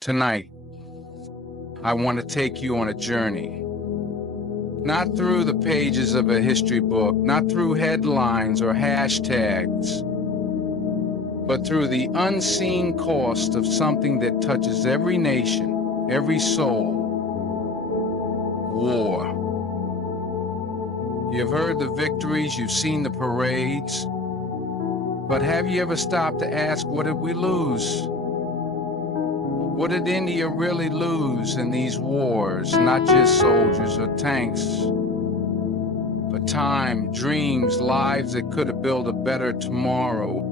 Tonight, I want to take you on a journey. Not through the pages of a history book, not through headlines or hashtags, but through the unseen cost of something that touches every nation, every soul. War. You've heard the victories, you've seen the parades, but have you ever stopped to ask, what did we lose? What did India really lose in these wars? Not just soldiers or tanks, but time, dreams, lives that could have built a better tomorrow.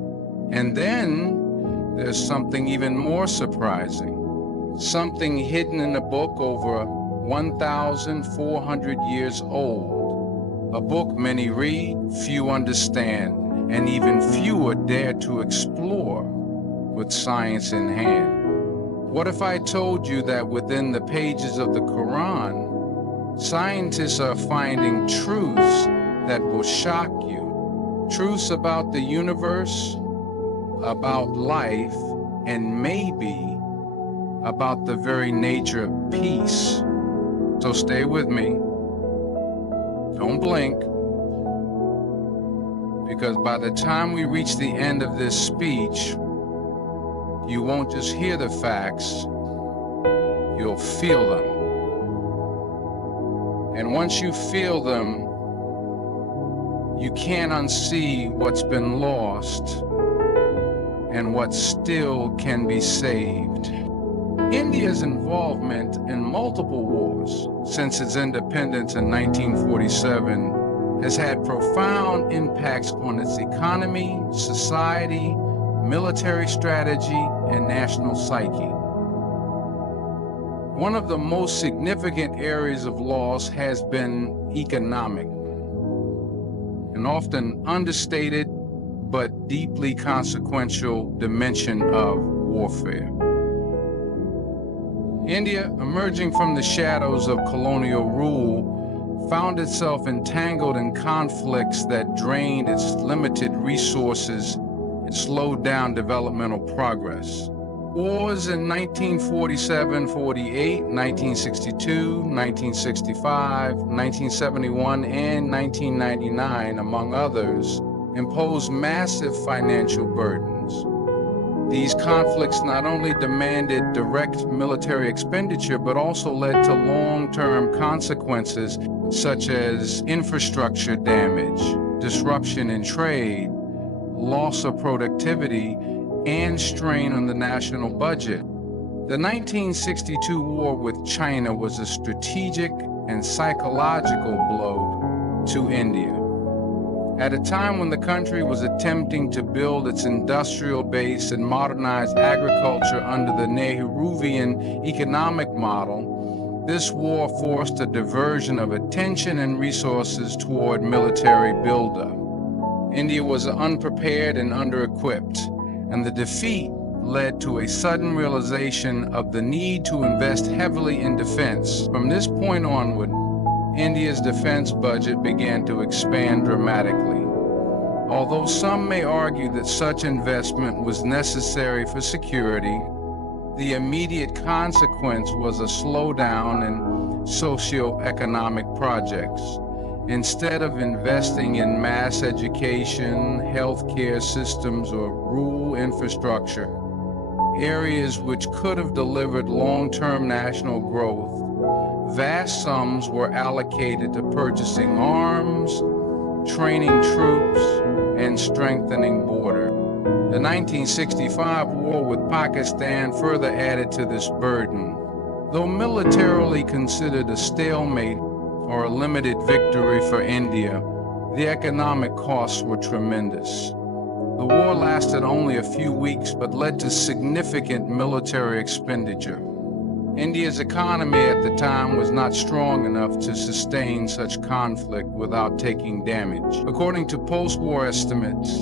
And then there's something even more surprising, something hidden in a book over 1,400 years old, a book many read, few understand, and even fewer dare to explore with science in hand. What if I told you that within the pages of the Quran, scientists are finding truths that will shock you, truths about the universe, about life, and maybe about the very nature of peace? So stay with me. Don't blink, because by the time we reach the end of this speech, you won't just hear the facts, you'll feel them. And once you feel them, you can't unsee what's been lost and what still can be saved. India's involvement in multiple wars since its independence in 1947 has had profound impacts on its economy, society, military strategy, and national psyche. One of the most significant areas of loss has been economic, an often understated but deeply consequential dimension of warfare. India, emerging from the shadows of colonial rule, found itself entangled in conflicts that drained its limited resources and slowed down developmental progress. Wars in 1947-48, 1962, 1965, 1971, and 1999, among others, imposed massive financial burdens. These conflicts not only demanded direct military expenditure, but also led to long-term consequences such as infrastructure damage, disruption in trade, loss of productivity, and strain on the national budget. The 1962 war with China was a strategic and psychological blow to India. At a time when the country was attempting to build its industrial base and modernize agriculture under the Nehruvian economic model, this war forced a diversion of attention and resources toward military buildup. India was unprepared and under-equipped, and the defeat led to a sudden realization of the need to invest heavily in defense. From this point onward, India's defense budget began to expand dramatically. Although some may argue that such investment was necessary for security, the immediate consequence was a slowdown in socio-economic projects. Instead of investing in mass education, healthcare systems, or rural infrastructure, areas which could have delivered long-term national growth, vast sums were allocated to purchasing arms, training troops, and strengthening border. The 1965 war with Pakistan further added to this burden. Though militarily considered a stalemate or a limited victory for India, the economic costs were tremendous. The war lasted only a few weeks, but led to significant military expenditure. India's economy at the time was not strong enough to sustain such conflict without taking damage. According to post-war estimates,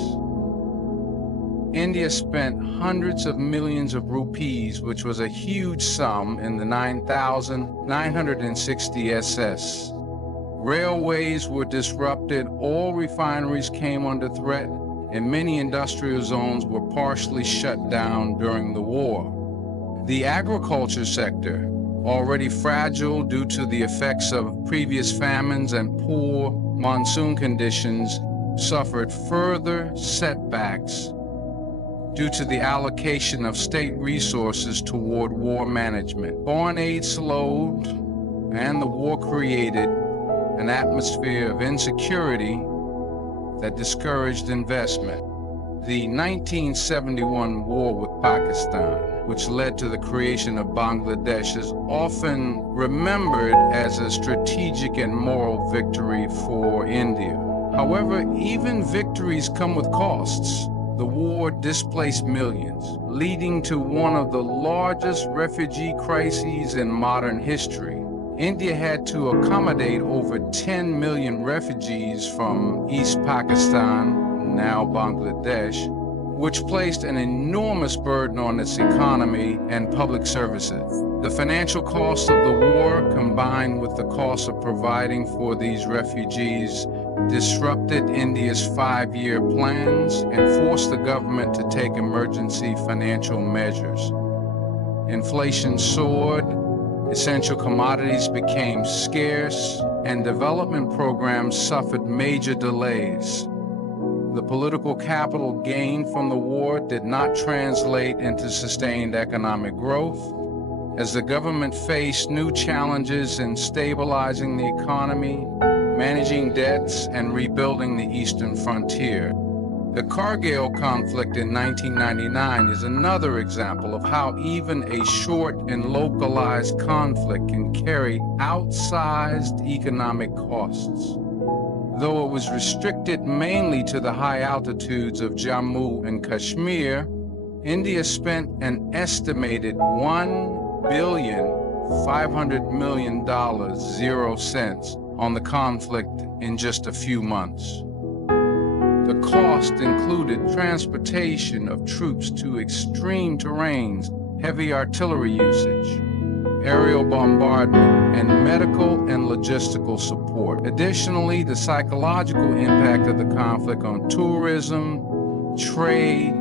India spent hundreds of millions of rupees, which was a huge sum in the 9,960 SS. Railways were disrupted, oil refineries came under threat, and many industrial zones were partially shut down during the war. The agriculture sector, already fragile due to the effects of previous famines and poor monsoon conditions, suffered further setbacks due to the allocation of state resources toward war management. Foreign aid slowed, and the war created an atmosphere of insecurity that discouraged investment. The 1971 war with Pakistan, which led to the creation of Bangladesh, is often remembered as a strategic and moral victory for India. However, even victories come with costs. The war displaced millions, leading to one of the largest refugee crises in modern history. India had to accommodate over 10 million refugees from East Pakistan, now Bangladesh, which placed an enormous burden on its economy and public services. The financial cost of the war, combined with the cost of providing for these refugees, disrupted India's 5-year plans and forced the government to take emergency financial measures. Inflation soared, essential commodities became scarce, and development programs suffered major delays. The political capital gained from the war did not translate into sustained economic growth, as the government faced new challenges in stabilizing the economy, managing debts, and rebuilding the eastern frontier. The Kargil conflict in 1999 is another example of how even a short and localized conflict can carry outsized economic costs. Though it was restricted mainly to the high altitudes of Jammu and Kashmir, India spent an estimated $1,500,000,000 on the conflict in just a few months. The cost included transportation of troops to extreme terrains, heavy artillery usage, aerial bombardment, and medical and logistical support. Additionally, the psychological impact of the conflict on tourism, trade,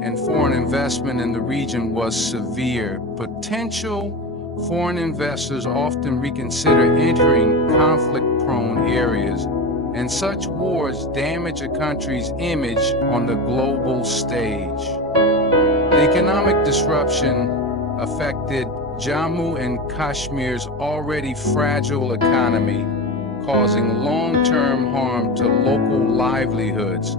and foreign investment in the region was severe. Potential foreign investors often reconsider entering conflict-prone areas, and such wars damage a country's image on the global stage. The economic disruption affected Jammu and Kashmir's already fragile economy, causing long-term harm to local livelihoods.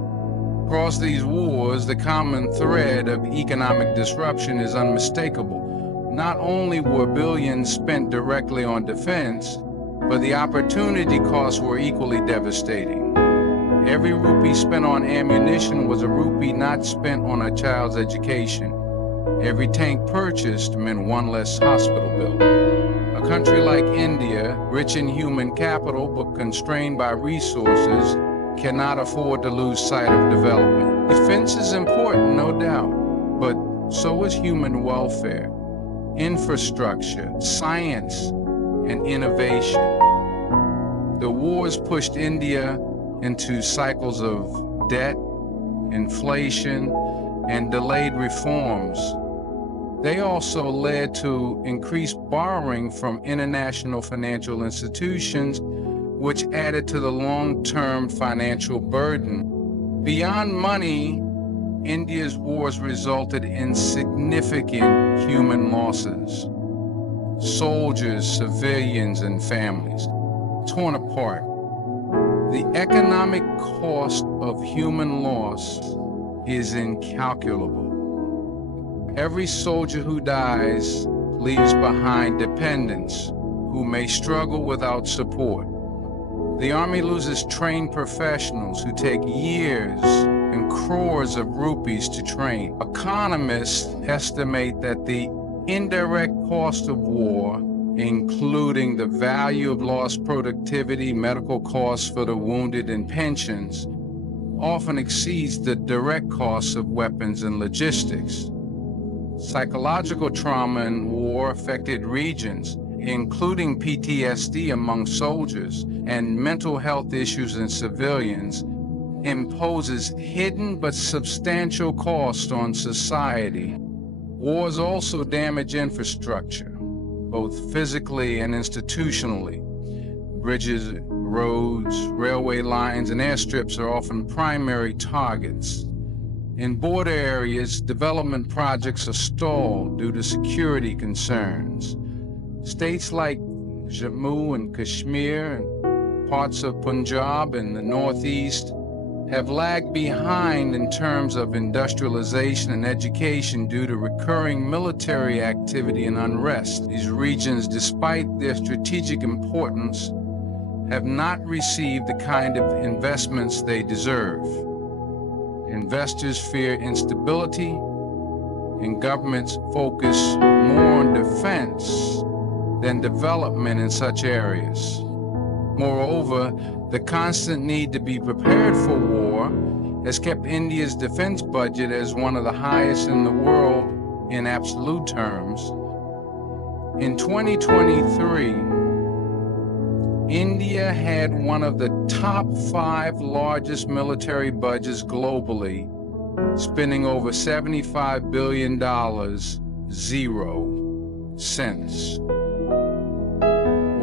Across these wars, the common thread of economic disruption is unmistakable. Not only were billions spent directly on defense, but the opportunity costs were equally devastating. Every rupee spent on ammunition was a rupee not spent on a child's education. Every tank purchased meant one less hospital bill. A country like India, rich in human capital but constrained by resources, cannot afford to lose sight of development. Defense is important, no doubt, but so is human welfare, infrastructure, science, and innovation. The wars pushed India into cycles of debt, inflation, and delayed reforms. They also led to increased borrowing from international financial institutions, which added to the long-term financial burden. Beyond money, India's wars resulted in significant human losses. Soldiers, civilians, and families torn apart. The economic cost of human loss is incalculable. Every soldier who dies leaves behind dependents who may struggle without support. The Army loses trained professionals who take years and crores of rupees to train. Economists estimate that the indirect cost of war, including the value of lost productivity, medical costs for the wounded, and pensions, often exceeds the direct costs of weapons and logistics. Psychological trauma in war affected regions, including PTSD among soldiers and mental health issues in civilians, imposes hidden but substantial costs on society. Wars also damage infrastructure, both physically and institutionally. Bridges, roads, railway lines, and airstrips are often primary targets. In border areas, development projects are stalled due to security concerns. States like Jammu and Kashmir and parts of Punjab in the northeast have lagged behind in terms of industrialization and education due to recurring military activity and unrest. These regions, despite their strategic importance, have not received the kind of investments they deserve. Investors fear instability, and governments focus more on defense than development in such areas. Moreover, the constant need to be prepared for war has kept India's defense budget as one of the highest in the world in absolute terms. In 2023, India had one of the top 5 largest military budgets globally, spending over $75 billion, 0 cents.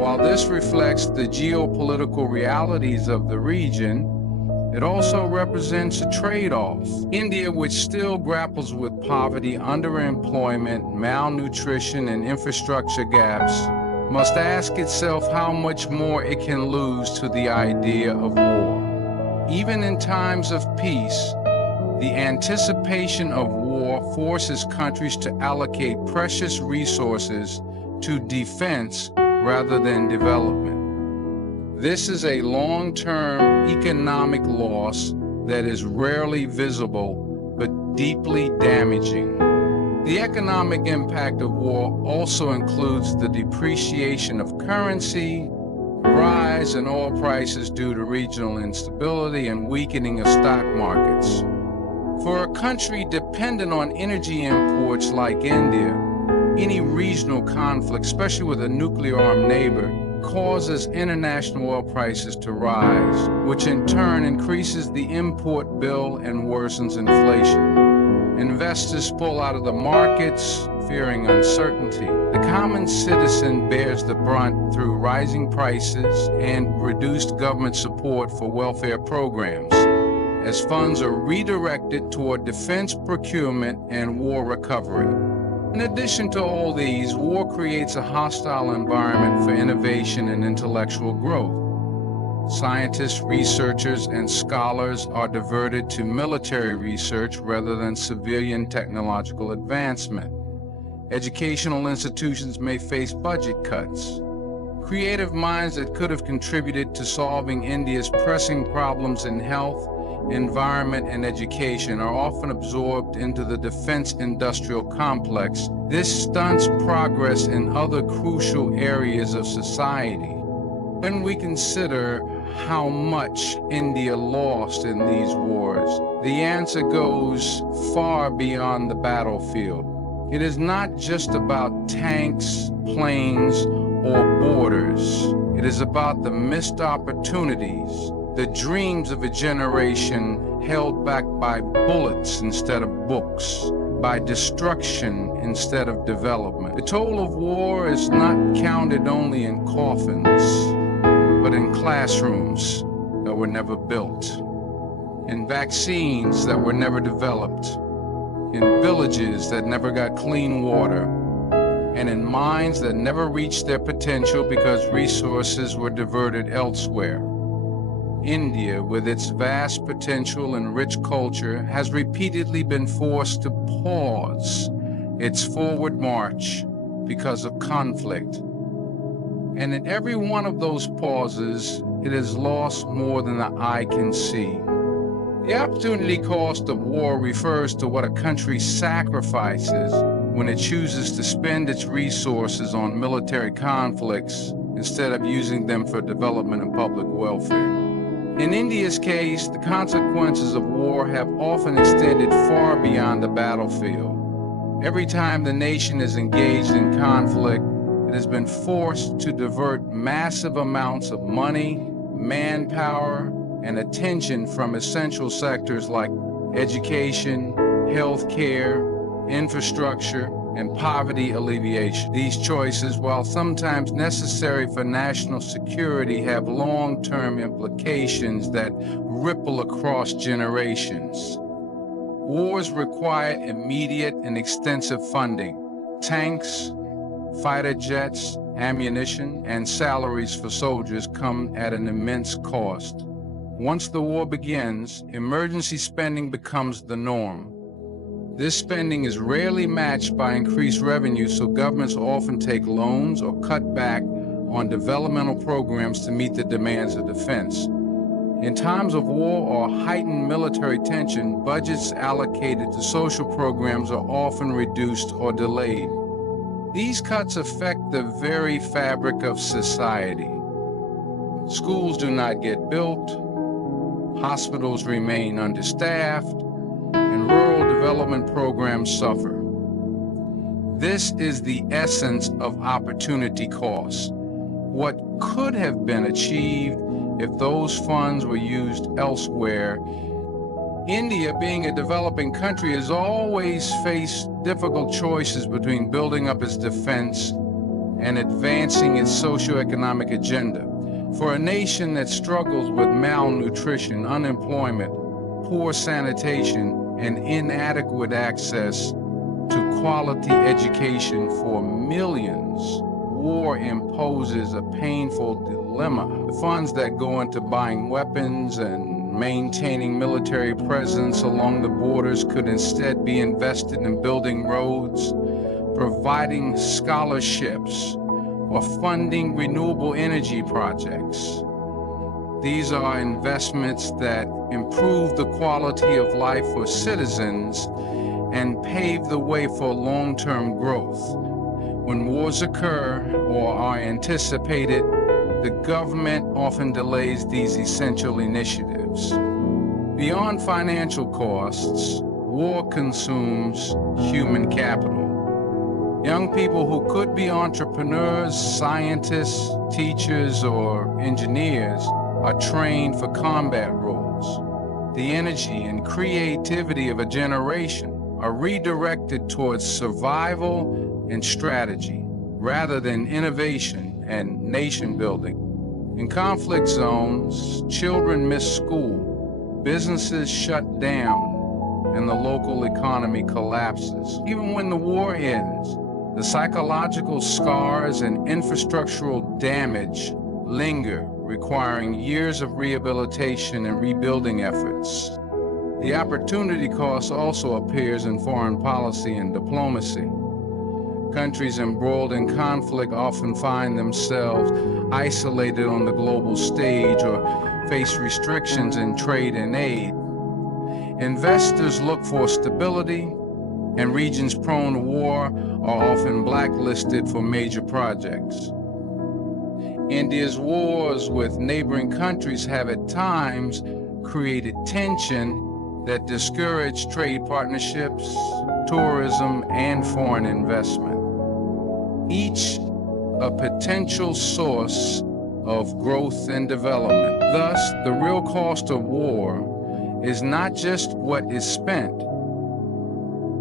While this reflects the geopolitical realities of the region, it also represents a trade-off. India, which still grapples with poverty, underemployment, malnutrition, and infrastructure gaps, must ask itself how much more it can lose to the idea of war. Even in times of peace, the anticipation of war forces countries to allocate precious resources to defense rather than development. This is a long-term economic loss that is rarely visible but deeply damaging. The economic impact of war also includes the depreciation of currency, rise in oil prices due to regional instability, and weakening of stock markets. For a country dependent on energy imports like India, any regional conflict, especially with a nuclear-armed neighbor, causes international oil prices to rise, which in turn increases the import bill and worsens inflation. Investors pull out of the markets, fearing uncertainty. The common citizen bears the brunt through rising prices and reduced government support for welfare programs, as funds are redirected toward defense procurement and war recovery. In addition to all these, war creates a hostile environment for innovation and intellectual growth. Scientists, researchers, and scholars are diverted to military research rather than civilian technological advancement. Educational institutions may face budget cuts. Creative minds that could have contributed to solving India's pressing problems in health, environment, and education are often absorbed into the defense industrial complex. This stunts progress in other crucial areas of society. When we consider how much India lost in these wars, the answer goes far beyond the battlefield. It is not just about tanks, planes, or borders. It is about the missed opportunities, the dreams of a generation held back by bullets instead of books, by destruction instead of development. The toll of war is not counted only in coffins, but in classrooms that were never built, in vaccines that were never developed, in villages that never got clean water, and in minds that never reached their potential because resources were diverted elsewhere. India, with its vast potential and rich culture, has repeatedly been forced to pause its forward march because of conflict. And in every one of those pauses, it has lost more than the eye can see. The opportunity cost of war refers to what a country sacrifices when it chooses to spend its resources on military conflicts instead of using them for development and public welfare. In India's case, the consequences of war have often extended far beyond the battlefield. Every time the nation is engaged in conflict, it has been forced to divert massive amounts of money, manpower, and attention from essential sectors like education, healthcare, infrastructure, and poverty alleviation. These choices, while sometimes necessary for national security, have long-term implications that ripple across generations. Wars require immediate and extensive funding. Tanks, fighter jets, ammunition, and salaries for soldiers come at an immense cost. Once the war begins, emergency spending becomes the norm. This spending is rarely matched by increased revenue, so governments often take loans or cut back on developmental programs to meet the demands of defense. In times of war or heightened military tension, budgets allocated to social programs are often reduced or delayed. These cuts affect the very fabric of society. Schools do not get built, hospitals remain understaffed, and rural development programs suffer. This is the essence of opportunity cost. What could have been achieved if those funds were used elsewhere. India, being a developing country, has always faced difficult choices between building up its defense and advancing its socioeconomic agenda. For a nation that struggles with malnutrition, unemployment, poor sanitation, and inadequate access to quality education for millions, war imposes a painful dilemma. The funds that go into buying weapons and maintaining military presence along the borders could instead be invested in building roads, providing scholarships, or funding renewable energy projects. These are investments that improve the quality of life for citizens and pave the way for long-term growth. When wars occur or are anticipated, the government often delays these essential initiatives. Beyond financial costs, war consumes human capital. Young people who could be entrepreneurs, scientists, teachers, or engineers are trained for combat roles. The energy and creativity of a generation are redirected towards survival and strategy, rather than innovation and nation building. In conflict zones, children miss school, businesses shut down, and the local economy collapses. Even when the war ends, the psychological scars and infrastructural damage linger, requiring years of rehabilitation and rebuilding efforts. The opportunity cost also appears in foreign policy and diplomacy. Countries embroiled in conflict often find themselves isolated on the global stage or face restrictions in trade and aid. Investors look for stability, and regions prone to war are often blacklisted for major projects. India's wars with neighboring countries have at times created tension that discourage trade partnerships, tourism, and foreign investment, each a potential source of growth and development. Thus, the real cost of war is not just what is spent,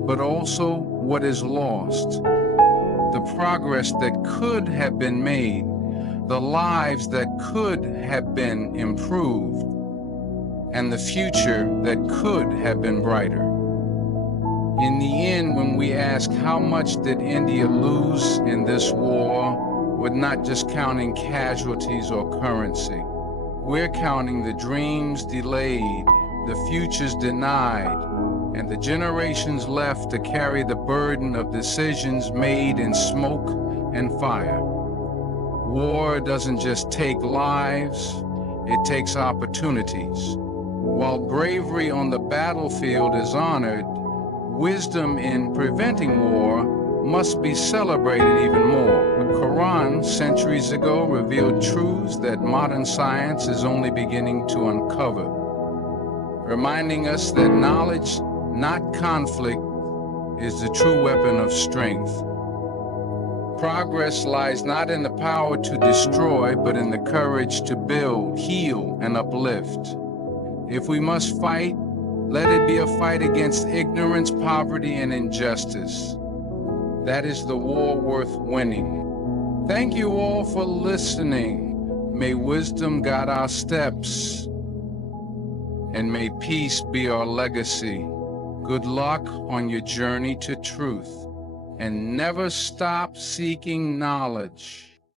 but also what is lost, the progress that could have been made, the lives that could have been improved, and the future that could have been brighter. In the end, when we ask how much did India lose in this war, we're not just counting casualties or currency. We're counting the dreams delayed, the futures denied, and the generations left to carry the burden of decisions made in smoke and fire. War doesn't just take lives, it takes opportunities. While bravery on the battlefield is honored, wisdom in preventing war must be celebrated even more. The Quran, centuries ago, revealed truths that modern science is only beginning to uncover, reminding us that knowledge, not conflict, is the true weapon of strength. Progress lies not in the power to destroy, but in the courage to build, heal, and uplift. If we must fight, Let it be a fight against ignorance, poverty, and injustice. That is the war worth winning. Thank you all for listening. May wisdom guide our steps, and may peace be our legacy. Good luck on your journey to truth, and never stop seeking knowledge.